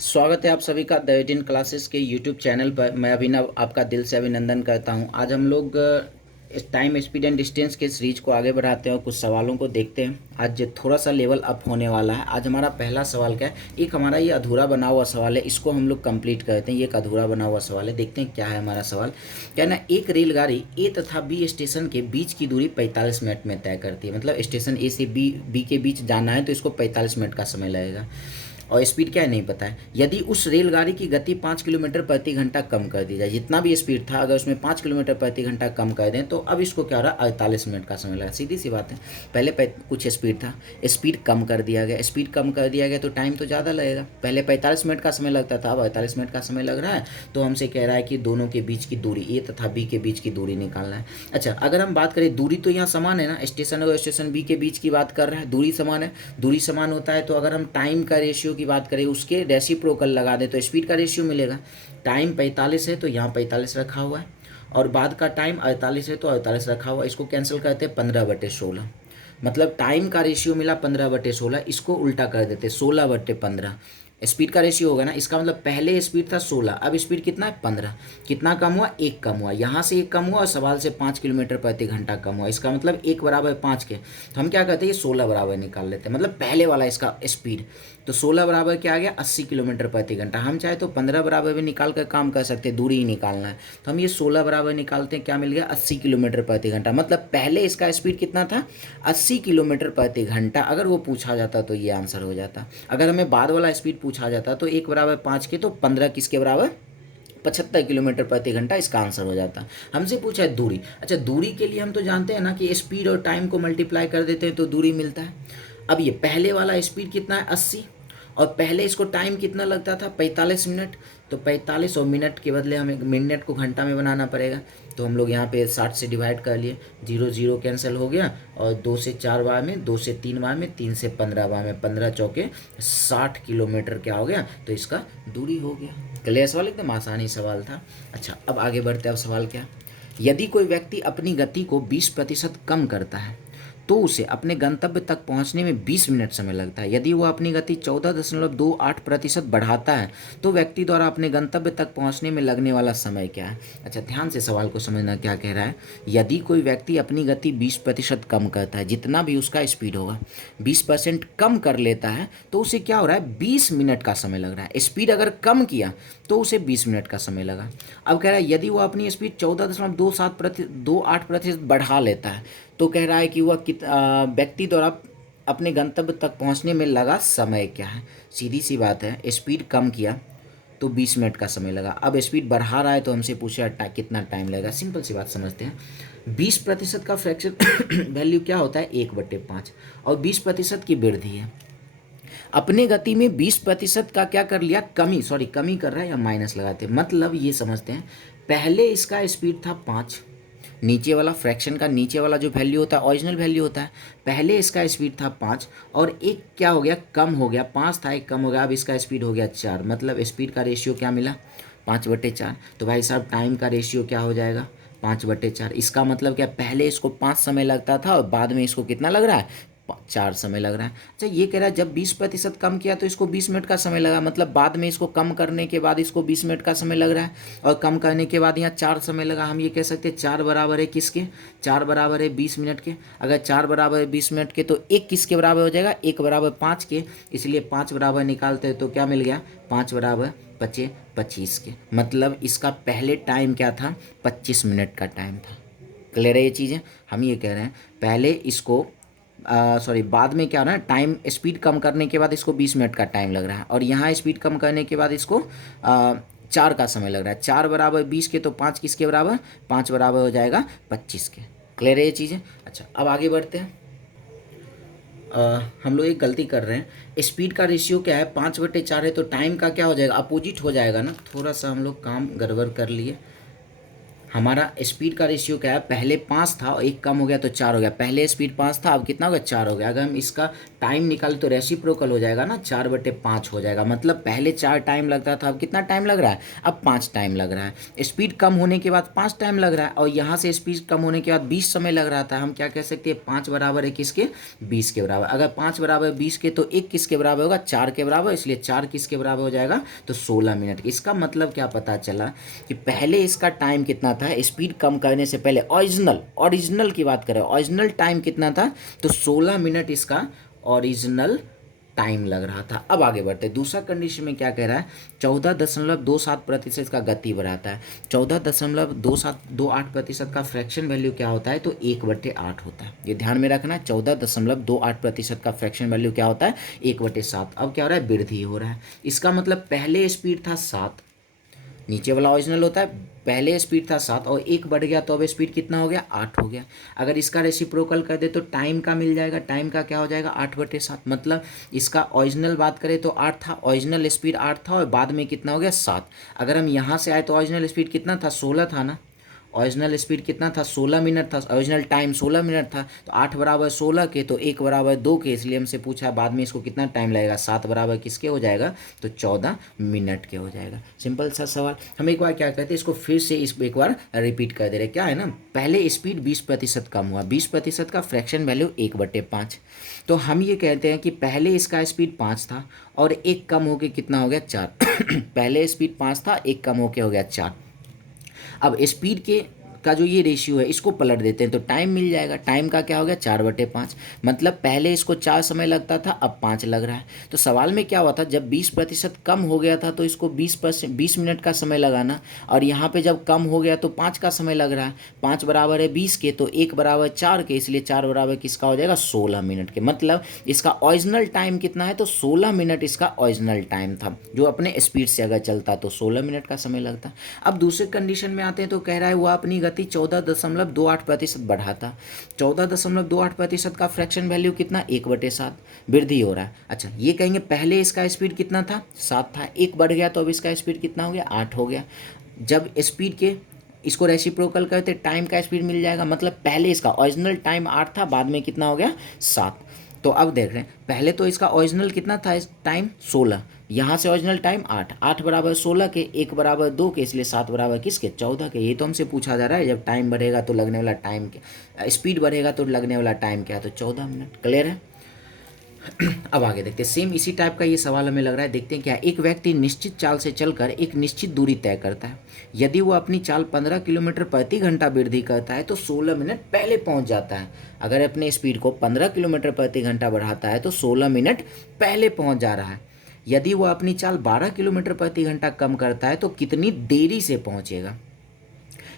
स्वागत है आप सभी का द 18 क्लासेस के यूट्यूब चैनल पर। मैं अभिनव आपका दिल से अभिनंदन करता हूं। आज हम लोग टाइम स्पीड एंड डिस्टेंस के सीरीज को आगे बढ़ाते हैं और कुछ सवालों को देखते हैं। आज थोड़ा सा लेवल अप होने वाला है। आज हमारा पहला सवाल क्या है, एक हमारा ये अधूरा बना हुआ सवाल है, इसको हम लोग कंप्लीट करते हैं। ये एक अधूरा बना हुआ सवाल है, देखते हैं क्या है हमारा सवाल। क्या है ना, एक रेलगाड़ी ए तथा बी स्टेशन के बीच की दूरी 45 मिनट में तय करती है। मतलब स्टेशन ए से बी के बीच जाना है तो इसको 45 मिनट का समय लगेगा और स्पीड क्या है नहीं पता है। यदि उस रेलगाड़ी की गति 5 किलोमीटर प्रति घंटा कम कर दी जाए, जितना भी स्पीड था अगर उसमें 5 किलोमीटर प्रति घंटा कम कर दें तो अब इसको क्या हो रहा है, 48 मिनट का समय लगा। सीधी सी बात है, पहले कुछ स्पीड था, स्पीड कम कर दिया गया, स्पीड कम कर दिया गया तो टाइम तो ज़्यादा लगेगा। पहले 45 मिनट का समय लगता था, अब 48 मिनट का समय लग रहा है। तो हमसे कह रहा है कि दोनों के बीच की दूरी, ए तथा बी के बीच की दूरी निकालना है। अच्छा, अगर हम बात करें दूरी तो यहाँ समान है ना, स्टेशन और स्टेशन बी के बीच की बात कर रहे हैं, दूरी समान है। दूरी समान होता है तो अगर हम टाइम का रेशियो की बात करें, उसके रेसिप्रोकल लगा दे तो स्पीड का रेशियो मिलेगा। टाइम 45 है तो यहाँ 45 रखा हुआ है और बाद का टाइम 48 है तो 48 रखा हुआ है। इसको कैंसिल करते हैं 15/16। मतलब टाइम का रेशियो मिला 15/16, इसको उल्टा कर देते 16/15। स्पीड का रेशियो होगा ना, इसका मतलब पहले स्पीड था 16, अब स्पीड कितना है 15। कितना कम हुआ, एक कम हुआ, यहाँ से एक कम हुआ और सवाल से 5 किलोमीटर प्रति घंटा कम हुआ। इसका मतलब 1 बराबर 5 के, तो हम क्या करते हैं, ये 16 बराबर निकाल लेते हैं। मतलब पहले वाला इसका स्पीड, तो 16 बराबर क्या आ गया, 80 किलोमीटर प्रति घंटा। हम चाहे तो 15 बराबर भी निकाल कर काम कर सकते हैं, दूरी ही निकालना है तो हम ये 16 बराबर निकालते हैं, क्या मिल गया, 80 किलोमीटर प्रति घंटा। मतलब पहले इसका स्पीड कितना था, 80 किलोमीटर प्रति घंटा। अगर वो पूछा जाता तो ये आंसर हो जाता। अगर हमें बाद वाला स्पीड पूछा जाता तो 1 बराबर 5 के, तो 15 किसके बराबर, 75 किलोमीटर प्रति घंटा, इसका आंसर हो जाता। हमसे पूछा है दूरी। अच्छा, दूरी के लिए हम तो जानते हैं ना कि स्पीड और टाइम को मल्टीप्लाई कर देते हैं तो दूरी मिलता है। अब ये पहले वाला स्पीड कितना है, 80, और पहले इसको टाइम कितना लगता था, 45 मिनट। तो 45 और मिनट के बदले हमें मिनट को घंटा में बनाना पड़ेगा। तो हम लोग यहाँ पे 60 से डिवाइड कर लिए, 0 0 कैंसिल हो गया और 2 से 4 बार में, 2 से 3 बार में, 3 से 15 बार में, 15 चौके 60 किलोमीटर क्या हो गया, तो इसका दूरी हो गया। क्लियर सवाल, एकदम आसानी सवाल था। अच्छा, अब आगे बढ़ते हैं। अब सवाल क्या, यदि कोई व्यक्ति अपनी गति को 20% कम करता है तो उसे अपने गंतव्य तक पहुंचने में 20 मिनट समय लगता है। यदि वो अपनी गति 14.28% बढ़ाता है तो व्यक्ति द्वारा अपने गंतव्य तक पहुंचने में लगने वाला समय क्या है। अच्छा, ध्यान से सवाल को समझना, क्या कह रहा है। यदि कोई व्यक्ति अपनी गति 20% कम करता है, जितना भी उसका स्पीड होगा 20% कम कर लेता है तो उसे क्या हो रहा है, 20 मिनट का समय लग रहा है। स्पीड अगर कम किया तो उसे 20 मिनट का समय लगा। अब कह रहा है यदि वो अपनी स्पीड 14.28% बढ़ा लेता है तो कह रहा है कि वह व्यक्ति द्वारा अपने गंतव्य तक पहुंचने में लगा समय क्या है। सीधी सी बात है, स्पीड कम किया तो 20 मिनट का समय लगा। अब स्पीड बढ़ा रहा है तो हमसे पूछा कितना टाइम लगेगा। सिंपल सी बात समझते हैं, 20% का फ्रैक्शन वैल्यू क्या होता है, 1/5, और 20% की वृद्धि है। अपने गति में 20% का क्या कर लिया, कमी कर रहा है, या माइनस लगाते हैं। मतलब ये समझते हैं, पहले इसका स्पीड था 5, नीचे वाला फ्रैक्शन का नीचे वाला जो वैल्यू होता है ओरिजिनल वैल्यू होता है। पहले इसका स्पीड था 5 और एक क्या हो गया, कम हो गया, 5 था एक कम हो गया, अब इसका स्पीड हो गया 4। मतलब स्पीड का रेशियो क्या मिला, 5/4। तो भाई साहब टाइम का रेशियो क्या हो जाएगा, 5/4। इसका मतलब क्या, पहले इसको 5 समय लगता था और बाद में इसको कितना लग रहा है, 4 समय लग रहा है। अच्छा, ये कह रहा है जब 20% कम किया तो इसको 20 मिनट का समय लगा। मतलब बाद में इसको कम करने के बाद इसको 20 मिनट का समय लग रहा है और कम करने के बाद यहाँ 4 समय लगा। हम ये कह सकते हैं 4 बराबर है किसके, 4 बराबर है 20 मिनट के। अगर 4 बराबर है 20 मिनट के तो 1 किसके बराबर हो जाएगा, 1 बराबर 5 के। इसलिए 5 बराबर निकालते हैं तो क्या मिल गया, 5 बराबर 25 के। मतलब इसका पहले टाइम क्या था, 25 मिनट का टाइम था। क्लियर है ये चीज़ें। हम ये कह रहे हैं पहले इसको बाद में क्या हो रहा है, टाइम स्पीड कम करने के बाद इसको 20 मिनट का टाइम लग रहा है और यहाँ स्पीड कम करने के बाद इसको 4 का समय लग रहा है। 4 बराबर 20 के तो 5 किसके बराबर, 5 बराबर हो जाएगा 25 के। क्लियर है ये चीज़ें। अच्छा, अब आगे बढ़ते हैं। हम लोग एक गलती कर रहे हैं, स्पीड का रेशियो क्या है, 5/4 है तो टाइम का क्या हो जाएगा, अपोजिट हो जाएगा ना। थोड़ा सा हम लोग काम गड़बड़ कर लिए। हमारा स्पीड का रेशियो क्या है, पहले 5 था और एक कम हो गया तो 4 हो गया। पहले स्पीड 5 था, अब कितना हो गया, 4 हो गया। अगर हम इसका टाइम निकाल तो रेसिप्रोकल हो जाएगा ना, 4/5 हो जाएगा। मतलब पहले 4 टाइम लगता था, अब कितना टाइम लग रहा है, अब 5 टाइम लग रहा है। स्पीड कम होने के बाद 5 टाइम लग रहा है, और यहाँ से स्पीड कम होने के बाद 20 समय लग रहा था। हम क्या कह सकते हैं, 5 बराबर है किसके, 20 के बराबर। अगर 5 बराबर 20 के तो 1 किसके बराबर होगा, 4 के बराबर, इसलिए 4 किसके बराबर हो जाएगा, तो 16 मिनट। इसका मतलब क्या पता चला कि पहले इसका टाइम कितना था, स्पीड कम करने से पहले, ओरिजिनल की बात करें, ओरिजिनल टाइम कितना था, तो 16 मिनट इसका ओरिजिनल टाइम लग रहा था। अब आगे बढ़ते हैं, दूसरा कंडीशन में क्या कह रहा है, 14.27% का गति बढ़ाता है। 14.2728% का फ्रैक्शन वैल्यू क्या होता है, तो 1/8 होता है। ये ध्यान में रखना है, 14.28% का फ्रैक्शन वैल्यू क्या होता है, 1/7। अब क्या हो रहा है, वृद्धि हो रहा है। इसका मतलब पहले स्पीड था 7, नीचे वाला ओरिजिनल होता है, पहले स्पीड था 7 और 1 बढ़ गया तो अब स्पीड कितना हो गया, 8 हो गया। अगर इसका रेसिप्रोकल कर दे तो टाइम का मिल जाएगा, टाइम का क्या हो जाएगा, 8/7। मतलब इसका ओरिजिनल बात करें तो 8 था, ओरिजिनल स्पीड 8 था और बाद में कितना हो गया, 7। अगर हम यहाँ से आए तो ओरिजिनल स्पीड कितना था, 16 था ना। ओरिजिनल स्पीड कितना था, 16 मिनट था, ओरिजिनल टाइम 16 मिनट था। तो 8 बराबर 16 के तो 1 बराबर 2 के, इसलिए हमसे पूछा बाद में इसको कितना टाइम लगेगा, 7 बराबर किसके हो जाएगा, तो 14 मिनट के हो जाएगा। सिंपल सा सवाल। हम एक बार क्या कहते हैं, इसको फिर से इस एक बार रिपीट कर दे रहे, क्या है ना, पहले स्पीड 20% कम हुआ, 20% का फ्रैक्शन वैल्यू 1/5। तो हम ये कहते हैं कि पहले इसका स्पीड 5 था और एक कम होके कितना हो गया, 4। पहले स्पीड 5 था, एक कम होके हो गया 4। अब स्पीड के का जो ये रेशियो है इसको पलट देते हैं तो टाइम मिल जाएगा। टाइम का क्या हो गया, 4/5। मतलब पहले इसको 4 समय लगता था, अब 5 लग रहा है। तो सवाल में क्या हुआ था, जब 20% कम हो गया था तो इसको 20 मिनट का समय लगाना, और यहाँ पे जब कम हो गया तो 5 का समय लग रहा है। 5 बराबर है 20 के तो 1 बराबर 4 के, इसलिए 4 बराबर किसका हो जाएगा, 16 मिनट के। मतलब इसका ओरिजिनल टाइम कितना है, तो 16 मिनट इसका ओरिजिनल टाइम था। जो अपने स्पीड से अगर चलता तो 16 मिनट का समय लगता। अब दूसरे कंडीशन में आते हैं तो कह रहा है वो अपनी गति 14.28% बढ़ाता। 14.28% का फ्रैक्शन वैल्यू कितना, 1/7, वृद्धि हो रहा है। अच्छा, ये कहेंगे पहले इसका स्पीड कितना था, 7 था, 1 बढ़ गया तो अब इसका स्पीड कितना हो गया, 8 हो गया। जब स्पीड के इसको रेसिप्रोकल करते टाइम का स्पीड मिल जाएगा। मतलब पहले इसका ओरिजिनल टाइम 8 था, बाद में कितना हो गया, 7। तो अब देख रहे हैं, पहले तो इसका ओरिजिनल कितना था, इस टाइम 16, यहाँ से ओरिजिनल टाइम 8, 8 बराबर 16 के, 1 बराबर 2 के, इसलिए 7 बराबर किसके, 14 के। ये तो हमसे पूछा जा रहा है जब टाइम बढ़ेगा तो लगने वाला टाइम क्या, स्पीड बढ़ेगा तो लगने वाला टाइम क्या है, तो 14 मिनट। क्लियर है। अब आगे देखते हैं, सेम इसी टाइप का ये सवाल हमें लग रहा है। देखते हैं क्या, एक व्यक्ति निश्चित चाल से चलकर एक निश्चित दूरी तय करता है। यदि वो अपनी चाल 15 किलोमीटर प्रति घंटा वृद्धि करता है तो 16 मिनट पहले पहुंच जाता है। अगर अपने स्पीड को 15 किलोमीटर प्रति घंटा बढ़ाता है तो 16 मिनट पहले पहुंच जा रहा है। यदि वो अपनी चाल 12 किलोमीटर प्रति घंटा कम करता है तो कितनी देरी से पहुंचेगा।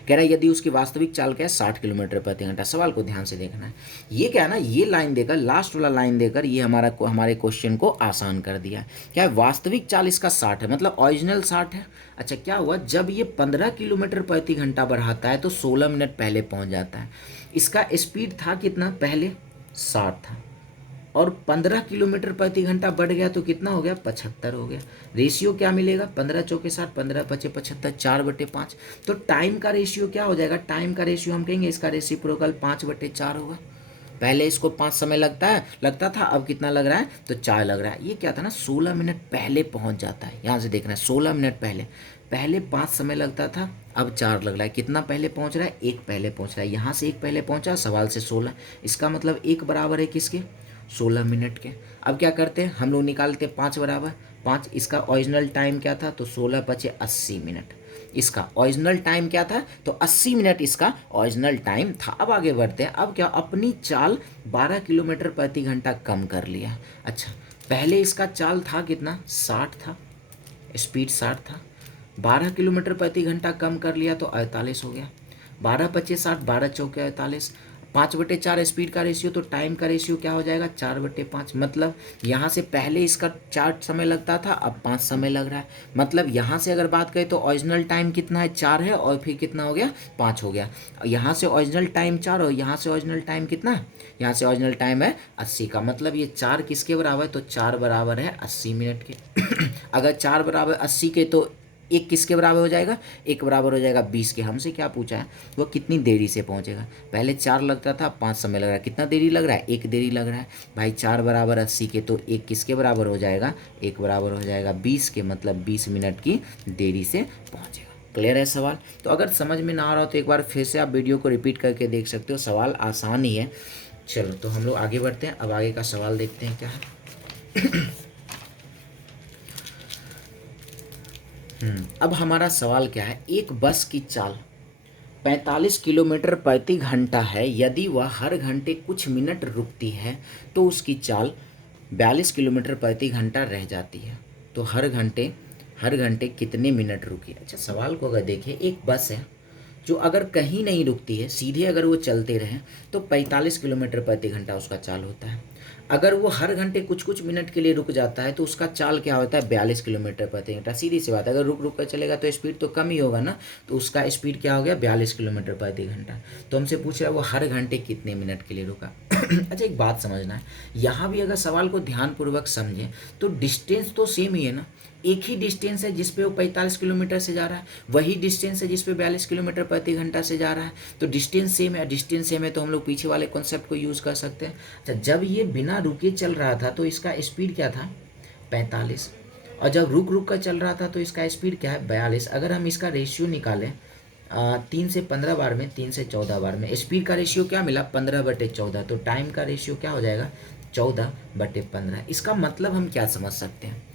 कह रहा है यदि उसकी वास्तविक चाल क्या है, 60 किलोमीटर प्रति घंटा। सवाल को ध्यान से देखना है। ये क्या है ना, ये लाइन देकर, लास्ट वाला लाइन देकर ये हमारे क्वेश्चन को आसान कर दिया। क्या है, वास्तविक चाल इसका 60 है, मतलब ओरिजिनल 60 है। अच्छा, क्या हुआ, जब ये 15 किलोमीटर प्रति घंटा बढ़ाता है तो 16 मिनट पहले पहुंच जाता है। इसका स्पीड था कितना, पहले 60 था, और 15 किलोमीटर प्रति घंटा बढ़ गया तो कितना हो गया, 75 हो गया। रेशियो क्या मिलेगा, 15 चौके 60, 15 पचे 75, 4/5। तो टाइम का रेशियो क्या हो जाएगा, टाइम का रेशियो हम कहेंगे इसका रेसिप्रोकल 5/4 होगा। पहले इसको 5 समय लगता था, अब कितना लग रहा है, तो 4 लग रहा है। ये क्या था ना, 16 मिनट पहले पहुंच जाता है। यहाँ से देखना है, 16 मिनट पहले, पहले 5 समय लगता था, अब 4 लग रहा है। कितना पहले पहुंच रहा है, 1 पहले पहुंच रहा है। यहाँ से 1 पहले पहुंचा, सवाल से 16, इसका मतलब 1 बराबर है किसके, 16 मिनट के। अब क्या करते हैं, हम लोग निकालते हैं 5 बराबर 5। इसका ओरिजिनल टाइम क्या था, तो 16 पचे 80 मिनट। इसका ओरिजिनल टाइम क्या था, तो 80 मिनट इसका ओरिजिनल टाइम था। अब आगे बढ़ते हैं। अब क्या, अपनी चाल 12 किलोमीटर प्रति घंटा कम कर लिया। अच्छा, पहले इसका चाल था कितना, 60 था, स्पीड 60 था, 12 किलोमीटर प्रति घंटा कम कर लिया तो 48 हो गया। 12 पच्चीस 60, 12 चौके 48, 5/4 स्पीड का रेशियो, तो टाइम का रेशियो क्या हो जाएगा, 4/5। मतलब यहाँ से पहले इसका 4 समय लगता था, अब 5 समय लग रहा है। मतलब यहाँ से अगर बात करें तो ओरिजिनल टाइम कितना है, 4 है, और फिर कितना हो गया, 5 हो गया। यहाँ से ओरिजिनल टाइम 4 और यहाँ से ओरिजिनल टाइम कितना है, यहाँ से ओरिजिनल टाइम है 80 का। मतलब ये 4 किसके बराबर है, तो 4 बराबर है 80 मिनट के। अगर 4 बराबर 80 के तो एक किसके बराबर हो जाएगा, एक बराबर हो जाएगा 20 के। हमसे क्या पूछा है, वो कितनी देरी से पहुंचेगा। पहले 4 लगता था, 5 समय लग रहा है, कितना देरी लग रहा है, 1 देरी लग रहा है भाई। 4 बराबर 80 के, तो एक किसके बराबर हो जाएगा, एक बराबर हो जाएगा 20 के, मतलब 20 मिनट की देरी से पहुंचेगा। क्लियर है सवाल। तो अगर समझ में ना आ रहा हो तो एक बार फिर से आप वीडियो को रिपीट करके देख सकते हो, सवाल आसान ही है। चलो तो हम लोग आगे बढ़ते हैं। अब आगे का सवाल देखते हैं क्या है। अब हमारा सवाल क्या है, एक बस की चाल 45 किलोमीटर प्रति घंटा है। यदि वह हर घंटे कुछ मिनट रुकती है तो उसकी चाल 42 किलोमीटर प्रति घंटा रह जाती है। तो हर घंटे कितने मिनट रुकी। अच्छा, सवाल को अगर देखें, एक बस है जो अगर कहीं नहीं रुकती है, सीधे अगर वो चलते रहें तो 45 किलोमीटर प्रति घंटा उसका चाल होता है। अगर वो हर घंटे कुछ कुछ मिनट के लिए रुक जाता है तो उसका चाल क्या होता है, 42 किलोमीटर प्रति घंटा। सीधी सी बात है, अगर रुक रुक कर चलेगा तो स्पीड तो कम ही होगा ना, तो उसका स्पीड क्या हो गया, 42 किलोमीटर प्रति घंटा। तो हमसे पूछ रहा है वो हर घंटे कितने मिनट के लिए रुका। अच्छा, एक बात समझना है, यहाँ भी अगर सवाल को ध्यानपूर्वक समझें तो डिस्टेंस तो सेम ही है ना। एक ही डिस्टेंस है जिस पे वो 45 किलोमीटर से जा रहा है, वही डिस्टेंस है जिस पे 42 किलोमीटर प्रति घंटा से जा रहा है। तो डिस्टेंस सेम है, डिस्टेंस सेम है तो हम लोग पीछे वाले कॉन्सेप्ट को यूज़ कर सकते हैं। अच्छा, जब ये बिना रुके चल रहा था तो इसका स्पीड क्या था, 45, और जब रुक रुक कर चल रहा था तो इसका स्पीड क्या है, 42। अगर हम इसका रेशियो निकालें 3 से 15 बार में, 3 से 14 बार में, स्पीड का रेशियो क्या मिला, 15/14। तो टाइम का रेशियो क्या हो जाएगा, 14/15। इसका मतलब हम क्या समझ सकते हैं,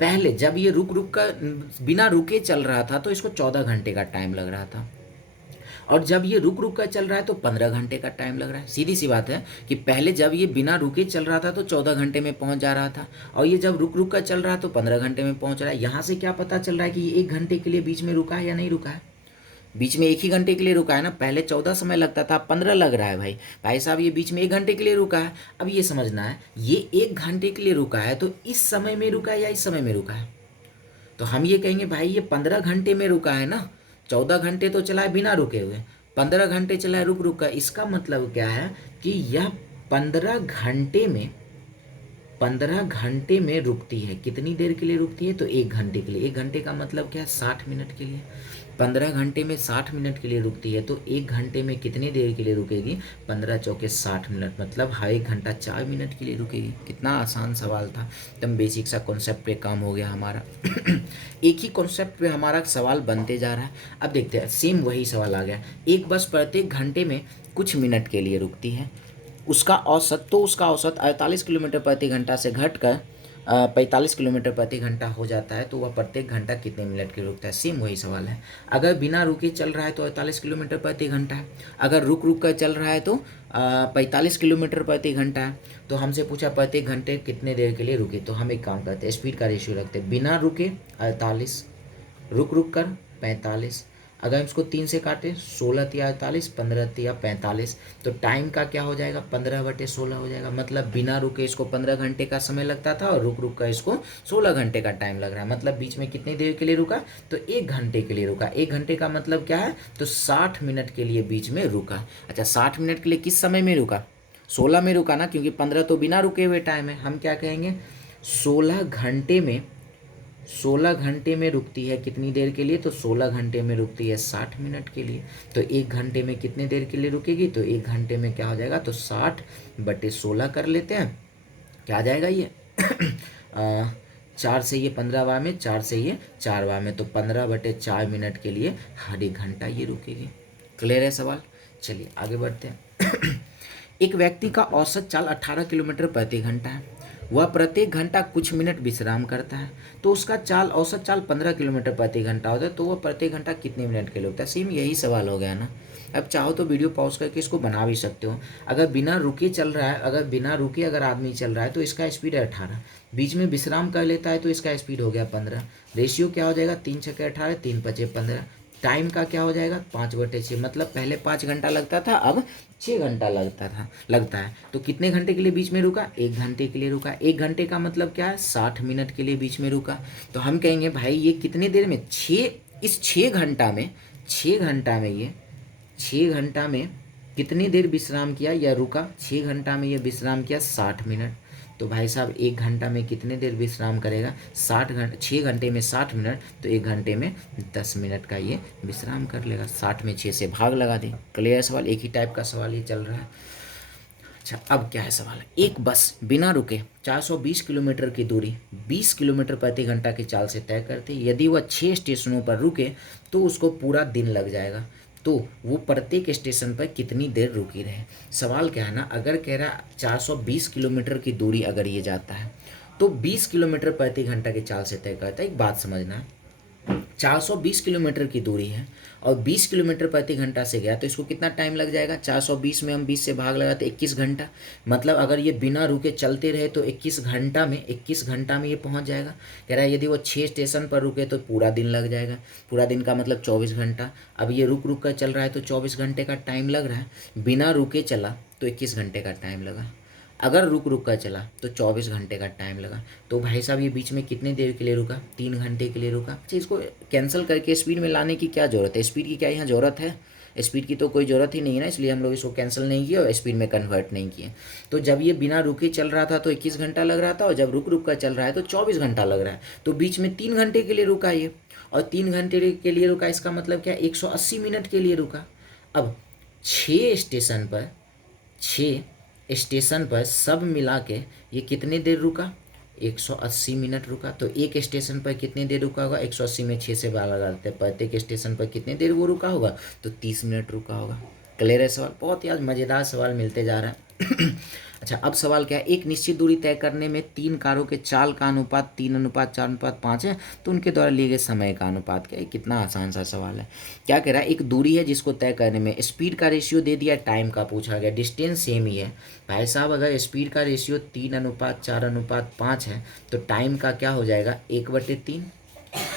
पहले जब ये रुक रुक कर बिना रुके चल रहा था तो इसको 14 घंटे का टाइम लग रहा था, और जब ये रुक रुक कर चल रहा है तो 15 घंटे का टाइम लग रहा है। सीधी सी बात है कि पहले जब ये बिना रुके चल रहा था तो 14 घंटे में पहुंच जा रहा था, और ये जब रुक रुक कर चल रहा है तो 15 घंटे में पहुंच रहा है। यहाँ से क्या पता चल रहा है कि ये 1 घंटे के लिए बीच में रुका है या नहीं रुका है, बीच में 1 ही घंटे के लिए रुका है ना। पहले 14 समय लगता था, 15 लग रहा है भाई। भाई साहब ये बीच में 1 घंटे के लिए रुका है। अब ये समझना है, ये 1 घंटे के लिए रुका है तो इस समय में रुका है या इस समय में रुका है। तो हम ये कहेंगे भाई ये 15 घंटे में रुका है ना, 14 घंटे तो चला है बिना रुके हुए, 15 घंटे चला है रुक रुक कर। इसका मतलब क्या है कि यह 15 घंटे में रुकती है। कितनी देर के लिए रुकती है, तो 1 घंटे के लिए। 1 घंटे का मतलब क्या है, 60 मिनट के लिए। 15 घंटे में 60 मिनट के लिए रुकती है, तो 1 घंटे में कितनी देर के लिए रुकेगी, 15 चौके 60 मिनट, मतलब हर 1 घंटा 4 मिनट के लिए रुकेगी। कितना आसान सवाल था, एकदम बेसिक सा कॉन्सेप्ट पे काम हो गया हमारा। एक ही कॉन्सेप्ट पे हमारा सवाल बनते जा रहा है। अब देखते हैं, सेम वही सवाल आ गया। एक बस प्रत्येक घंटे में कुछ मिनट के लिए रुकती है, उसका औसत 48 किलोमीटर प्रति घंटा से घटकर 45 किलोमीटर प्रति घंटा हो जाता है, तो वह प्रत्येक घंटा कितने मिनट के लिए रुकता है। सेम वही सवाल है। अगर बिना रुके चल रहा है तो 48 किलोमीटर प्रति घंटा है, अगर रुक रुक कर चल रहा है तो 45 किलोमीटर प्रति घंटा है। तो हमसे पूछा प्रत्येक घंटे कितने देर के लिए रुके, तो हम एक काम करते हैं, स्पीड का रेशियो रखते हैं। बिना रुके 48, रुक रुक कर 45। अगर इसको 3 से काटे, 16 तिया 48, 15 तिया 45, तो टाइम का क्या हो जाएगा, 15/16 हो जाएगा। मतलब बिना रुके इसको 15 घंटे का समय लगता था और रुक रुक कर इसको 16 घंटे का टाइम लग रहा है। मतलब बीच में कितनी देर के लिए रुका, तो 1 घंटे के लिए रुका। 1 घंटे का मतलब क्या है, तो 60 मिनट के लिए बीच में रुका। अच्छा, 60 मिनट के लिए किस समय में रुका, 16 में रुका ना, क्योंकि 15 तो बिना रुके हुए टाइम है। हम क्या कहेंगे, 16 घंटे में रुकती है कितनी देर के लिए, तो 16 घंटे में रुकती है 60 मिनट के लिए। तो 1 घंटे में कितने देर के लिए रुकेगी, तो 1 घंटे में क्या हो जाएगा, तो 60/16 कर लेते हैं, क्या आ जाएगा ये 4 से ये 15 बार में, 4 से ये 4 बार में, तो 15/4 मिनट के लिए हर 1 घंटा ये रुकेगी। क्लियर है सवाल। चलिए आगे बढ़ते हैं। एक व्यक्ति का औसत चाल 18 किलोमीटर प्रति घंटा है, वह प्रत्येक घंटा कुछ मिनट विश्राम करता है, तो उसका औसत चाल 15 किलोमीटर प्रति घंटा होता है, तो वह प्रत्येक घंटा कितने मिनट के लिए होता है। सेम यही सवाल हो गया ना। अब चाहो तो वीडियो पॉज करके इसको बना भी सकते हो। अगर बिना रुके चल रहा है, अगर आदमी चल रहा है तो इसका स्पीड है 18, बीच में विश्राम कर लेता है तो इसका स्पीड हो गया 15। रेशियो क्या हो जाएगा, 3 छक्के 18, 3 पचे 15। टाइम का क्या हो जाएगा, 5/6, मतलब पहले 5 घंटा लगता था, अब 6 घंटा लगता है। तो कितने घंटे के लिए बीच में रुका, 1 घंटे के लिए रुका। 1 घंटे का मतलब क्या है, 60 मिनट के लिए बीच में रुका। तो हम कहेंगे भाई ये कितने देर में, 6 घंटा में, 6 घंटा में कितनी देर विश्राम किया या रुका, 6 घंटा में ये विश्राम किया 60 मिनट। तो भाई साहब 1 घंटा में कितने देर विश्राम करेगा? 6 घंटे में 60 मिनट, तो 1 घंटे में 10 मिनट का ये विश्राम कर लेगा। 60 में 6 से भाग लगा दें। क्लियर सवाल? एक ही टाइप का सवाल ये चल रहा है। अच्छा, अब क्या है सवाल? एक बस बिना रुके 420 किलोमीटर की दूरी 20 किलोमीटर प्रति घंटा की चाल से तय करती है। यदि वह 6 स्टेशनों पर रुके तो उसको पूरा दिन लग जाएगा। तो वो प्रत्येक स्टेशन पर कितनी देर रुकी रहे? सवाल क्या है ना, अगर कह रहा 420 किलोमीटर की दूरी अगर ये जाता है तो 20 किलोमीटर प्रति घंटा की चाल से तय करता है। एक बात समझना है, 420 किलोमीटर की दूरी है और 20 किलोमीटर प्रति घंटा से गया तो इसको कितना टाइम लग जाएगा? 420 में हम 20 से भाग लगाते 21 घंटा। मतलब अगर ये बिना रुके चलते रहे तो 21 घंटा में ये पहुंच जाएगा। कह रहा है यदि वो 6 स्टेशन पर रुके तो पूरा दिन लग जाएगा। पूरा दिन का मतलब 24 घंटा। अब ये रुक रुक कर चल रहा है तो 24 घंटे का टाइम लग रहा है। बिना रुके चला तो 21 घंटे का टाइम लगा। अगर रुक रुक कर चला तो 24 घंटे का टाइम लगा। तो भाई साहब ये बीच में कितनी देर के लिए रुका? 3 घंटे के लिए रुका। अच्छा, इसको कैंसिल करके स्पीड में लाने की क्या ज़रूरत है? स्पीड की क्या यहाँ ज़रूरत है? स्पीड की तो कोई ज़रूरत ही नहीं है ना, इसलिए हम लोग इसको कैंसिल नहीं किए और स्पीड में कन्वर्ट नहीं किए। तो जब ये बिना रुके चल रहा था तो 21 घंटा लग रहा था, और जब रुक रुक कर चल रहा है तो 24 घंटा लग रहा है। तो बीच में 3 घंटे के लिए रुका ये, और 3 घंटे के लिए रुका, इसका मतलब क्या? 180 मिनट के लिए रुका। अब 6 स्टेशन पर सब मिला के ये कितने देर रुका? 180 मिनट रुका। तो एक स्टेशन पर कितनी देर रुका होगा? 180 में 6 से भाग लगाते हैं, प्रत्येक स्टेशन पर कितनी देर वो रुका होगा? तो 30 मिनट रुका होगा। क्लियर है सवाल? बहुत ही आज मज़ेदार सवाल मिलते जा रहा है। अच्छा, अब सवाल क्या है? एक निश्चित दूरी तय करने में 3 कारों के चाल का अनुपात 3:4:5 है, तो उनके द्वारा लिए गए समय का अनुपात क्या है? कितना आसान सा सवाल है। क्या कह रहा है? एक दूरी है जिसको तय करने में स्पीड का रेशियो दे दिया, टाइम का पूछा गया, डिस्टेंस सेम ही है। भाई साहब अगर स्पीड का रेशियो 3:4:5 है तो टाइम का क्या हो जाएगा? 1/3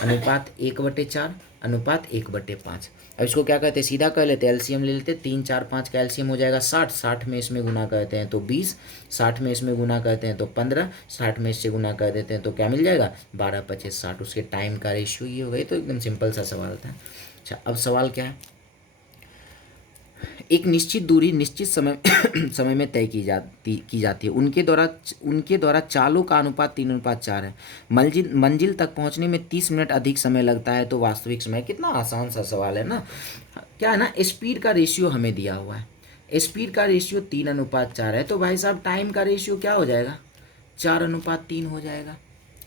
अनुपात 1/4 अनुपात 1/5। अब इसको क्या कहते हैं? सीधा कर लेते हैं, एलसीएम ले लेते हैं। 3, 4, 5 का एलसीएम हो जाएगा 60। 60 में इसमें गुना करते हैं तो 20, 60 में इसमें गुना करते हैं तो 15, 60 में इससे गुना कर देते हैं तो क्या मिल जाएगा? 12, 25, 60। उसके टाइम का रेशियो ये हो गई। तो एकदम सिंपल सा सवाल था। अच्छा, अब सवाल क्या है? एक निश्चित दूरी निश्चित समय समय में तय की जाती है। उनके द्वारा चालों का अनुपात 3:4 है। मंजिल तक पहुंचने में 30 मिनट अधिक समय लगता है, तो वास्तविक समय कितना? आसान सा सवाल है ना। क्या है ना, स्पीड का रेशियो हमें दिया हुआ है। स्पीड का रेशियो 3:4 है, तो भाई साहब टाइम का रेशियो क्या हो जाएगा? 4:3 हो जाएगा।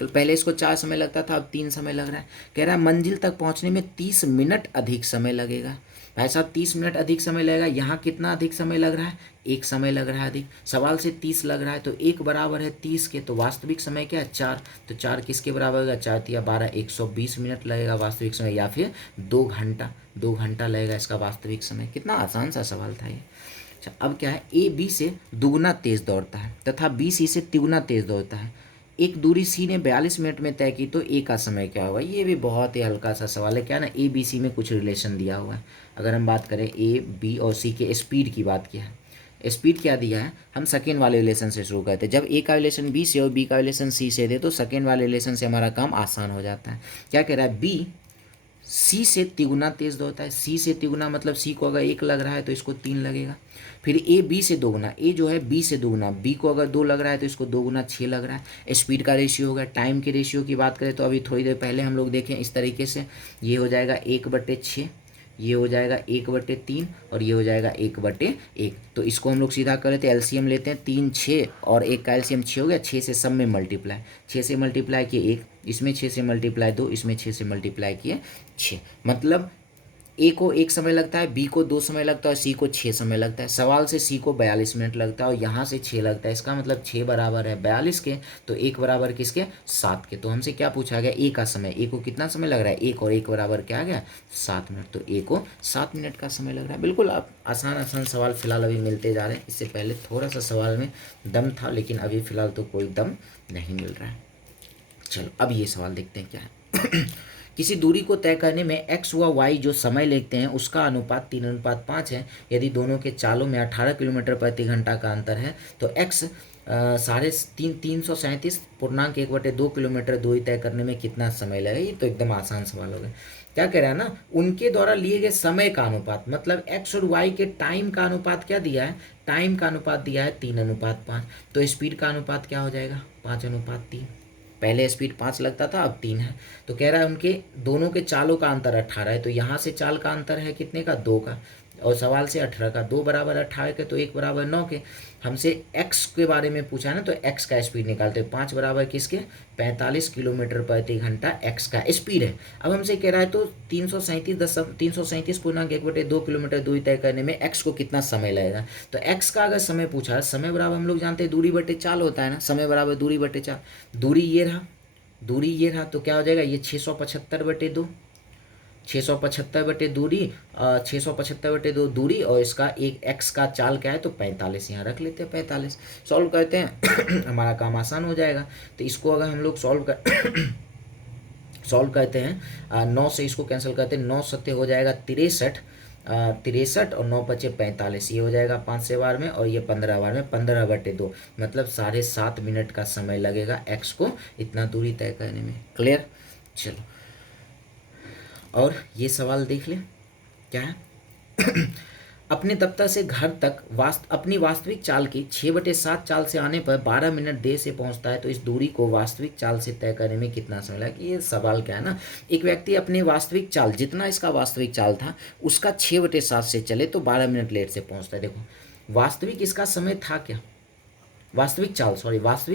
तो पहले इसको 4 समय लगता था, अब 3 समय लग रहा है। कह रहा है मंजिल तक पहुंचने में 30 मिनट अधिक समय लगेगा। भाई साहब 30 मिनट अधिक समय लगेगा। यहाँ कितना अधिक समय लग रहा है? 1 समय लग रहा है अधिक। सवाल से 30 लग रहा है तो 1 बराबर है 30 के, तो वास्तविक समय क्या है? 4। तो 4 किसके बराबर होगा? 4 या 12, 120 मिनट लगेगा वास्तविक समय, या फिर 2 घंटा लगेगा इसका वास्तविक समय। कितना आसान सा सवाल था ये। अच्छा, अब क्या है? ए बी से दुगुना तेज दौड़ता है तथा बी सी से तिगुना तेज दौड़ता है। एक दूरी सी ने 42 मिनट में तय की, तो ए का समय क्या होगा? ये भी बहुत ही हल्का सा सवाल है। क्या ना, ए बी सी में कुछ रिलेशन दिया हुआ है। अगर हम बात करें ए बी और सी के स्पीड की बात किया है, स्पीड क्या दिया है? हम सेकेंड वाले रिलेशन से शुरू करते हैं। जब ए का रिलेशन बी से और बी का रिलेशन सी से दे तो सेकेंड वाले रिलेशन से हमारा काम आसान हो जाता है। क्या कह रहा है? बी सी से तिगुना तेज दौड़ता है। सी से तिगुना मतलब सी को अगर 1 लग रहा है तो इसको 3 लगेगा। फिर ए बी से दोगुना, ए जो है बी से दोगुना, बी को अगर 2 लग रहा है तो इसको 2 गुना 6 लग रहा है। स्पीड का रेशियो होगा। टाइम के रेशियो की बात करें तो अभी थोड़ी देर पहले हम लोग देखें इस तरीके से, ये हो जाएगा 1/6, ये हो जाएगा 1/3 और ये हो जाएगा 1/1। तो इसको हम लोग सीधा कर लेते हैं, एलसीएम लेते हैं। 3, 6 और 1 का एलसीएम 6 हो गया। 6 से सब में मल्टीप्लाई, 6 से मल्टीप्लाई किए 1, इसमें 6 से मल्टीप्लाई 2, इसमें 6 से मल्टीप्लाई किए 6। मतलब ए को 1 समय लगता है, बी को 2 समय लगता है, सी को 6 समय लगता है। सवाल से सी को 42 मिनट लगता है और यहाँ से 6 लगता है। इसका मतलब 6 बराबर है 42 के, तो 1 बराबर किसके? 7 के। तो हमसे क्या पूछा गया? ए का समय। ए को कितना समय लग रहा है? 1 और 1 बराबर क्या आ गया? 7 मिनट। तो ए को 7 मिनट का समय लग रहा है। बिल्कुल आप आसान आसान सवाल फिलहाल अभी मिलते जा रहे हैं। इससे पहले थोड़ा सा सवाल में दम था, लेकिन अभी फिलहाल तो कोई दम नहीं मिल रहा है। चलो अब ये सवाल देखते हैं क्या है। किसी दूरी को तय करने में x व y जो समय लेते हैं उसका अनुपात 3:5 है। यदि दोनों के चालों में 18 किलोमीटर प्रति घंटा का अंतर है तो x साढ़े 337.1/2 किलोमीटर दूरी तय करने में कितना समय लगेगा। ये तो एकदम आसान सवाल हो गया। क्या कह रहा है ना, उनके द्वारा लिए गए समय का अनुपात, मतलब एक्स और वाई के टाइम का अनुपात क्या दिया है, टाइम का अनुपात दिया है 3:5। तो स्पीड का अनुपात क्या हो जाएगा, 5:3। पहले स्पीड 5 लगता था, अब 3 है। तो कह रहा है उनके दोनों के चालों का अंतर 18 है। तो यहाँ से चाल का अंतर है कितने का, 2 का, और सवाल से 18 का, 2 बराबर 18 के, तो 1 बराबर 9 के। हमसे x के बारे में पूछा है ना, तो x का स्पीड निकालते हैं। 5 बराबर किसके, 45 किलोमीटर प्रति घंटा x का स्पीड है। अब हमसे कह रहा है तो 337.1/2 किलोमीटर दूरी तय करने में x को कितना समय लगेगा। तो x का अगर समय पूछा है, समय बराबर हम लोग जानते हैं दूरी बटे चाल होता है ना, समय बराबर दूरी बटे चाल। दूरी ये रहा, दूरी ये रहा, तो क्या हो जाएगा, ये 675/2, 675 दूरी, 675/2 दूरी, और इसका एक एक्स का चाल क्या है, तो 45 यहाँ रख लेते हैं, 45 सॉल्व करते हैं हमारा काम आसान हो जाएगा। तो इसको अगर हम लोग सॉल्व करते हैं, 9 से इसको कैंसिल करते हैं, 9 सत्ते हो जाएगा 63, 63 और 9 बचे 45, ये हो जाएगा 5 से बार में, और ये 15 बार में, 15/2, मतलब 7.5 मिनट का समय लगेगा एक्स को इतना दूरी तय करने में। क्लियर। चलो और ये सवाल देख ले, क्या है अपने दफ्तर से घर तक अपनी वास्तविक चाल की 6/7 चाल से आने पर 12 मिनट देर से पहुंचता है, तो इस दूरी को वास्तविक चाल से तय करने में कितना समय लगेगा। ये सवाल क्या है ना, एक व्यक्ति अपनी वास्तविक चाल, जितना इसका वास्तविक चाल था उसका 6/7 से चले तो 12 मिनट लेट से पहुंचता है। देखो वास्तविक इसका समय था क्या, वास्तविक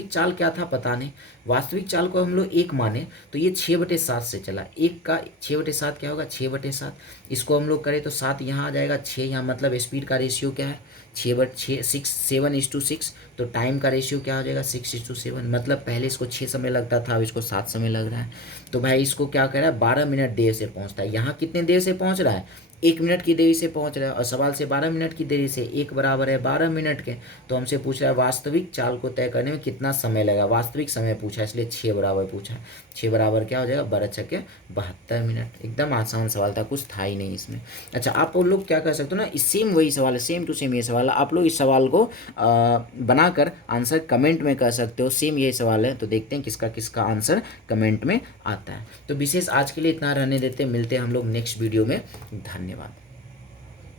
चाल क्या था पता नहीं। वास्तविक चाल को हम लोग 1 माने तो ये 6/7 से चला, 1 का 6/7 क्या होगा, 6/7। इसको हम लोग करें तो 7 यहाँ आ जाएगा, 6 यहाँ, मतलब स्पीड का रेशियो क्या है, 7:6, तो टाइम का रेशियो क्या हो जाएगा, 6:7। मतलब पहले इसको 6 समय लगता था, अब इसको 7 समय लग रहा है। तो भाई इसको क्या कर रहा है, 12 मिनट देर से पहुँचता है। यहाँ कितने देर से पहुँच रहा है, 1 मिनट की देरी से पहुंच रहा है, और सवाल से 12 मिनट की देरी से, 1 बराबर है 12 मिनट के। तो हमसे पूछ रहा है वास्तविक चाल को तय करने में कितना समय लगा, वास्तविक समय पूछा है इसलिए 6 बराबर पूछा है। 6 बराबर क्या हो जाएगा, 12×6 = 72 मिनट। एकदम आसान सवाल था, कुछ था ही नहीं इसमें। अच्छा आप लोग क्या कर सकते हो ना, सेम वही सवाल है, सेम टू सेम ये सवाल है, आप लोग इस सवाल को बनाकर आंसर कमेंट में कर सकते हो। सेम ये सवाल है, तो देखते हैं किसका किसका आंसर कमेंट में आता है। तो विशेष आज के लिए इतना रहने देते हैं, मिलते हैं हम लोग नेक्स्ट वीडियो में। धन्यवाद।